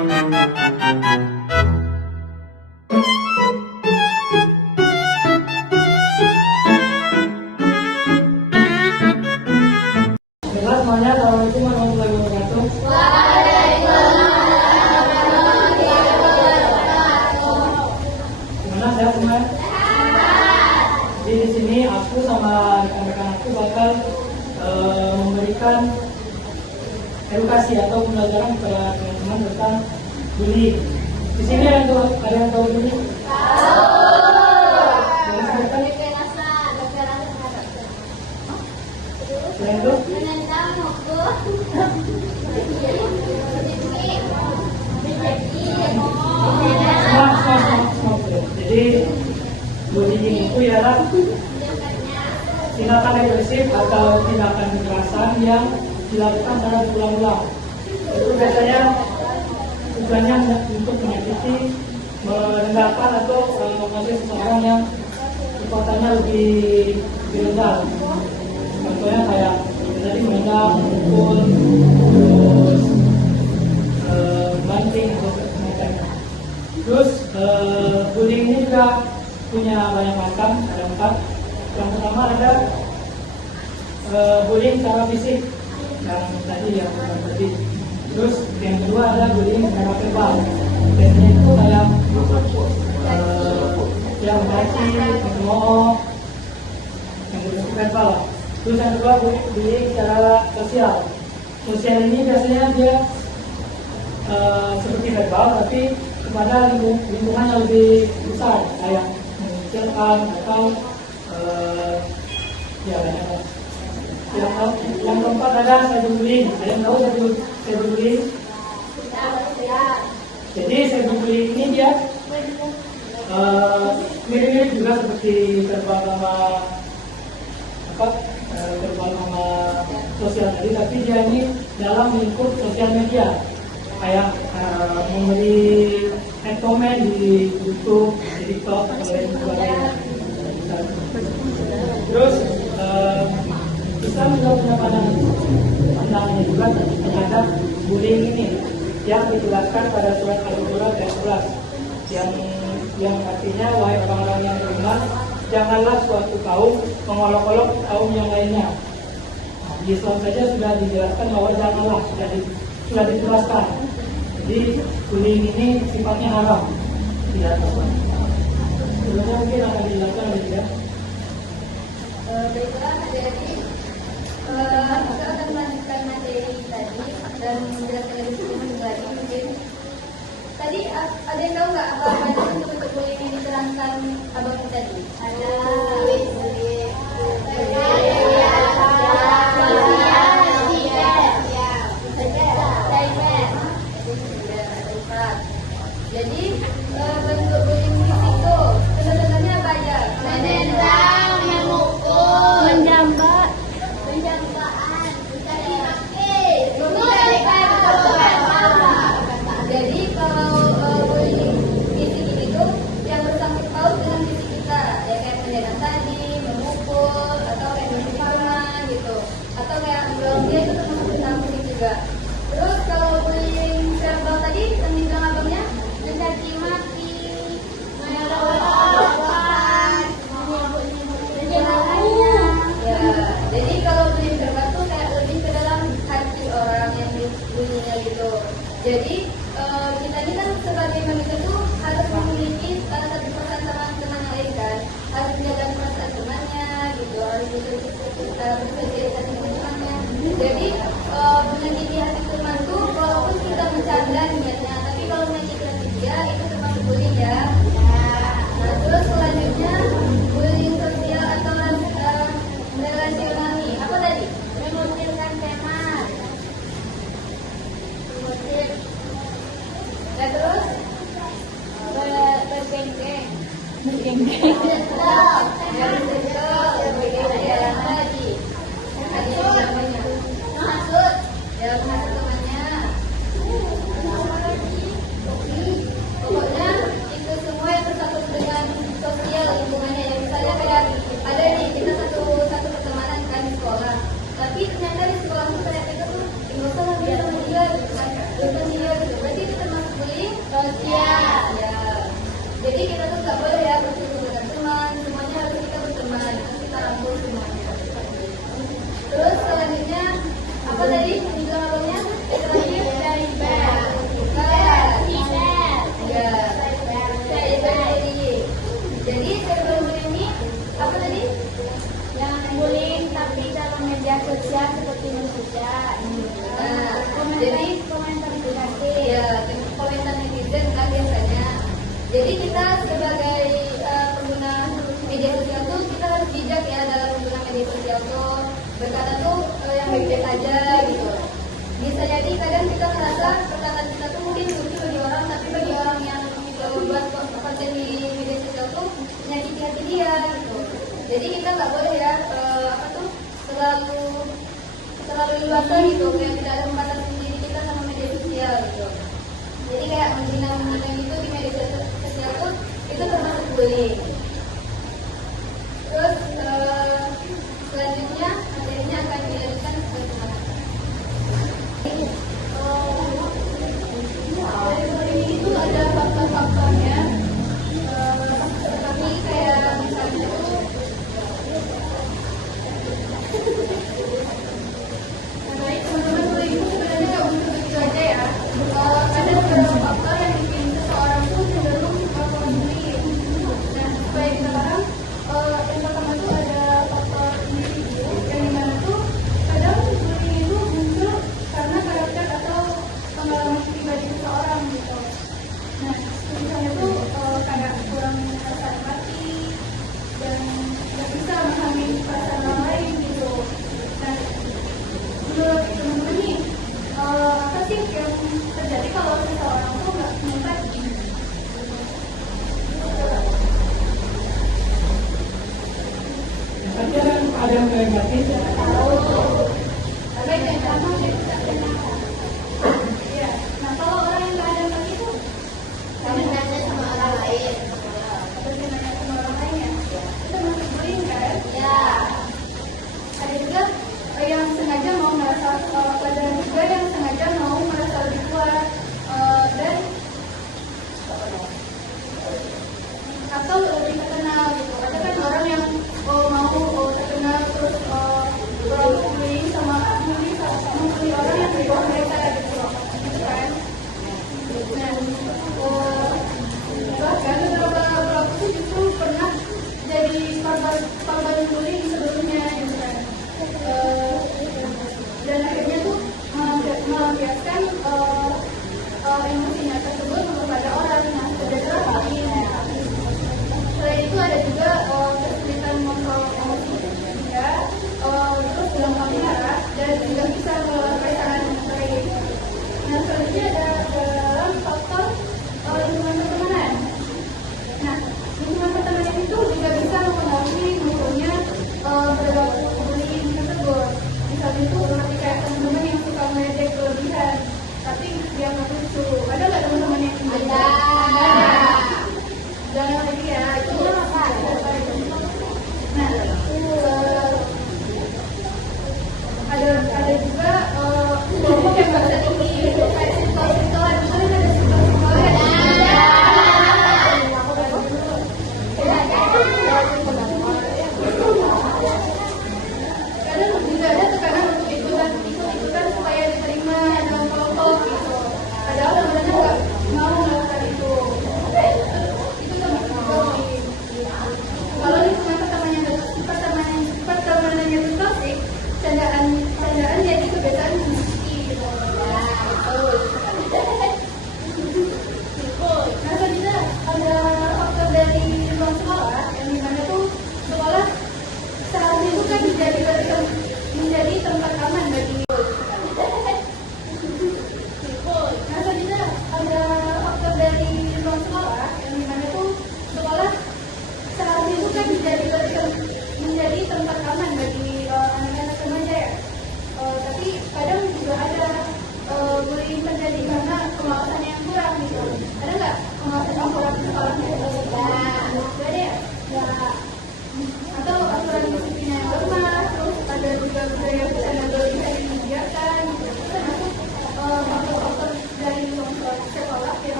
Semuanya, Assalamualaikum warahmatullahi wabarakatuh. Gimana, sehat semua? Jadi di sini aku sama rekan-rekan aku bakal memberikan edukasi atau pembelajaran kepada teman-teman tentang bullying. Di sini ada yang tahu bullying? Selain itu? Jadi bullying itu ialah tindakan agresif atau tindakan kekerasan yang dilakukan secara berulang-ulang. Itu biasanya tujuannya untuk menyakiti, merendahkan atau mengasih seseorang yang kekuatannya lebih rendah. Contohnya kayak tadi menendang, memukul, terus banting atau semacamnya. Terus bullying ini juga punya banyak macam, ada 4. Yang pertama ada bullying secara fisik, yang tadi yang tadi. Terus yang kedua ada bullying secara verbal. Biasanya itu kayak yang mencaci, mencemooh, yang bersifat verbal. Terus yang kedua bullying secara sosial. Sosial ini biasanya dia seperti verbal tapi kepada lingkungan yang lebih besar, kayak mengecilkan atau ya banyak. Yang keempat ada cyberbullying. Ada yang tahu cyberbullying? Jadi cyberbullying ini dia mirip-mirip juga seperti verbal sama sosial tadi, tapi dia ini dalam lingkup sosial media, kayak memberi komen di YouTube, di TikTok, dan sebagainya. Terus kita juga punya pandangan juga terhadap bullying ini yang dijelaskan pada surat Al-Baqarah ayat 11 yang artinya, wahai orang-orang yang beriman, janganlah suatu kaum mengolok-olok kaum yang lainnya. Di Islam saja sudah dijelaskan bahwa janganlah, sudah dijelaskan. Jadi bullying ini sifatnya haram, tidak tepat. Sebelumnya mungkin akan dijelaskan lagi ya. Baiklah adik-adik, kita akan melanjutkan materi tadi dan menjelaskan lebih sedikit lagi mungkin. Tadi ada yang tahu nggak apa aja bentuk bullying yang diterangkan abang tadi? Ada jadi bentuk bullying fisik itu sebenarnya apa aja? Menendang, memukul, menjambak, penjambaan, mencari maki, jadi kalau bullying fisik itu yang bersangkut paut dengan fisik kita, ya kayak menendang tadi, memukul, atau kayak bersimpanan gitu, atau kayak mendorong dia itu termasuk tentang fisik juga. Terus kalau bullying verbal tadi yang dibilang abangnya mencaci maki, menyalahkan, ya. Jadi kalau bullying verbal tuh kayak lebih ke dalam hati orang yang dibullyingnya gitu. Jadi kita ini kan sebagai manusia tuh harus memiliki salah satu perasaan sama teman yang lain kan, harus menjaga perasaan temannya gitu, harus bersosialisasi dengan temannya. Jadi menyakiti hati teman tuh walaupun kita bercanda niatnya, tapi kalau menyakiti hati dia itu termasuk bullying ya. Nah terus selanjutnya bullying sosial atau relasional nih, apa tadi? Memutilkan teman, memutil. Nah terus bergeng-geng, maksud dalam hati temannya. Pokoknya itu semua yang tersangkut dengan sosial lingkungannya. Ya, misalnya kayak ada nih kita satu pertemanan kan di sekolah, tapi ternyata di sekolah itu kayak kita tuh nggak usah lah dia sama dia gitu kan, dia gitu. Berarti itu termasuk sosial. Ya. Jadi kita tuh nggak boleh ya bertemu dengan teman, semuanya harus kita berteman, kita rangkul semuanya. Terus selanjutnya apa tadi? Bilang apanya? Terakhir dari bel. Ya. Jadi cyberbullying ini apa tadi? Jangan bullying tapi dalam media sosial seperti media. Jadi komentar negatif. ya komentar netizen kan biasanya. Jadi kita sebagai pengguna media sosial tuh kita harus bijak ya dalam menggunakan media sosial tuh berkata tuh yang baik-baik aja gitu. Bisa jadi kadang kita merasa perkataan kita tuh mungkin lucu bagi orang, tapi bagi orang yang buat konten di media sosial tuh menyakiti hati dia gitu. Jadi kita nggak boleh ya terlalu luasa gitu, kayak tidak ada membatasi diri kita sama media sosial gitu. Jadi kayak menghina gitu di media sosial tuh itu termasuk bullying. Terus selanjutnya materinya akan dilanjutkan bagaimana? Bullying itu ada faktor-faktornya, tapi kayak misalnya tuh baik teman-teman, bullying itu sebenarnya nggak untuk begitu aja ya. Ada beberapa faktor yang bikin seseorang tuh cenderung membuli. Nah, supaya kita paham, yang pertama tuh ada faktor individu yang dimana tuh kadang bullying itu muncul karena karakter atau pengalaman pribadi seseorang gitu. Nah, misalnya tuh kadang kurang rasa empati dan nggak bisa memahami perasaan orang lain gitu. Nah, menurut teman-teman nih, apa sih yang terjadi kalau seseorang tuh nggak empati? Tapi kan ada yang negatif. Tapi yang pertama kita kenal. Iya. Nah, kalau orang yang nggak ada empati itu Komentarnya sama orang lain. berkenaan sama orang lain ya, itu masuk bullying kan? Ya. Ada juga yang sengaja mau merasa pelajaran juga yang sengaja mau merasa lebih kuat dan atau lebih terkenal gitu. Ada kan orang yang mau terkenal terus bullying sama bully orang yang di bawah mereka gitu loh, gitu kan. Nah, bahkan beberapa pelaku tuh justru pernah jadi korban bullying sebelumnya gitu kan. Dan akhirnya tuh melampiaskan emosinya tersebut kepada orang. Nah, terjadilah hal ini. Selain itu ada juga kesulitan mengontrol emosi sehingga terus gampang marah dan tidak bisa mengelola perasaan dengan baik. Nah, selanjutnya ada dalam faktor lingkungan pertemanan. Nah, lingkungan pertemanan itu juga bisa mempengaruhi munculnya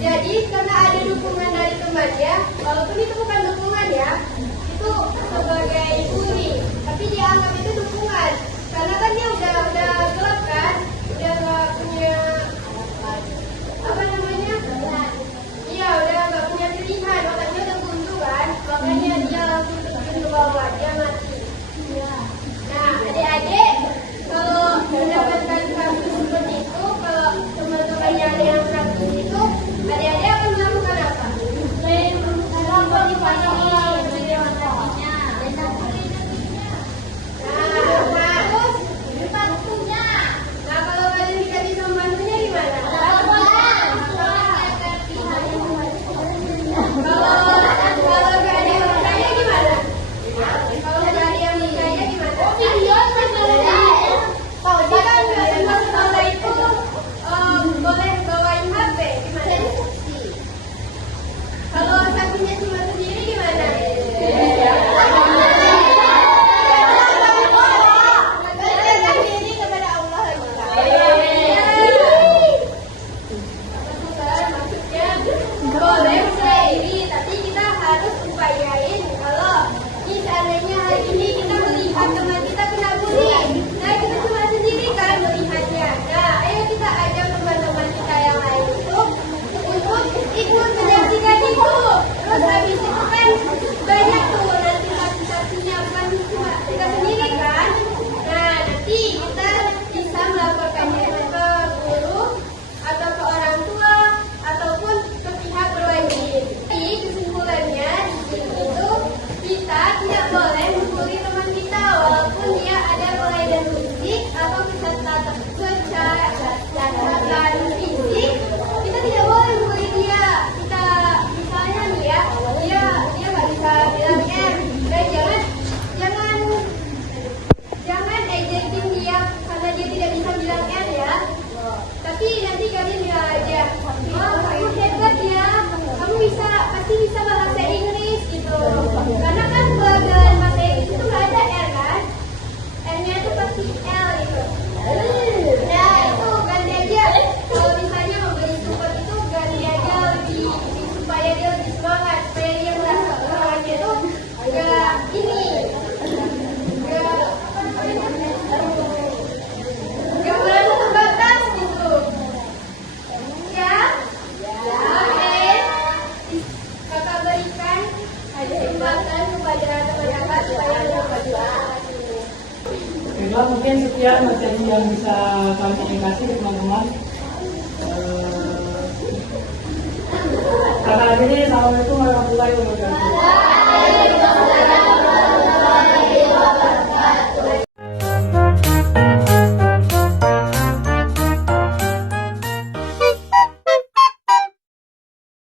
Jadi karena ada dukungan dari temannya, walaupun itu bukan dukungan ya, itu sebagai bully, tapi dianggap itu dukungan. Karena kan dia udah gelap kan, udah nggak punya apa namanya, iya udah nggak punya pilihan, makanya udah buntu kan, makanya dia langsung terjun ke bawah, dia mati. Nah, adik-adik kalau mendapatkan kasus seperti itu, kalau teman-temannya ada yang kasus itu, adik-adik akan melakukan apa? Nah, kalau kalian tidak bisa membantunya gimana? Kalau nggak ada yang percaya gimana? Kalau nggak ada yang percaya gimana? Jika sekolah itu boleh bawain HP, gimana? Kalau saksinya cuma sendiri gimana? Sendiri kepada Allah maksudnya boleh sendiri, tapi kita harus upayain kalau ini seandainya hari ini kita melihat teman kita kena bully, nah kita cuma sendiri kan melihatnya. Nah, ayo kita ajak teman-teman kita yang lain itu untuk ikut menyaksikan itu. Terus habis itu kan banyak tuh nanti saksi-saksinya, bukan cuma kita sendiri kan. Nah, nanti kita bisa melaporkannya ke guru atau ke orang tua ataupun ke pihak berwajib. Jadi kesimpulannya di sini itu kita tidak boleh membuli teman kita walaupun dia ada kelainan fisik atau kecacatan fisik, kita tidak boleh membuli dia. Kita misalnya nih ya, dia nggak bisa bilang dan jangan ejekin dia karena dia tidak bisa bilang ya. Tapi nanti kalian bilang aja, oh kamu hebat ya, kamu pasti bisa bahasa Inggris gitu. Karena kan pelajaran bahasa Inggris itu nggak ada R kan, R-nya itu pasti L gitu. Nah itu ganti aja, kalau misalnya memberi support itu ganti aja lebih supaya dia lebih semangat, supaya dia merasa semangatnya itu nggak merasa terbatas gitu. Ya, oke. Kakak berikan kesempatan kepada teman-teman supaya mendapat Baiklah, mungkin sekian materi yang bisa kami kasih ke teman-teman. Kakak ini, assalamualaikum warahmatullahi wabarakatuh.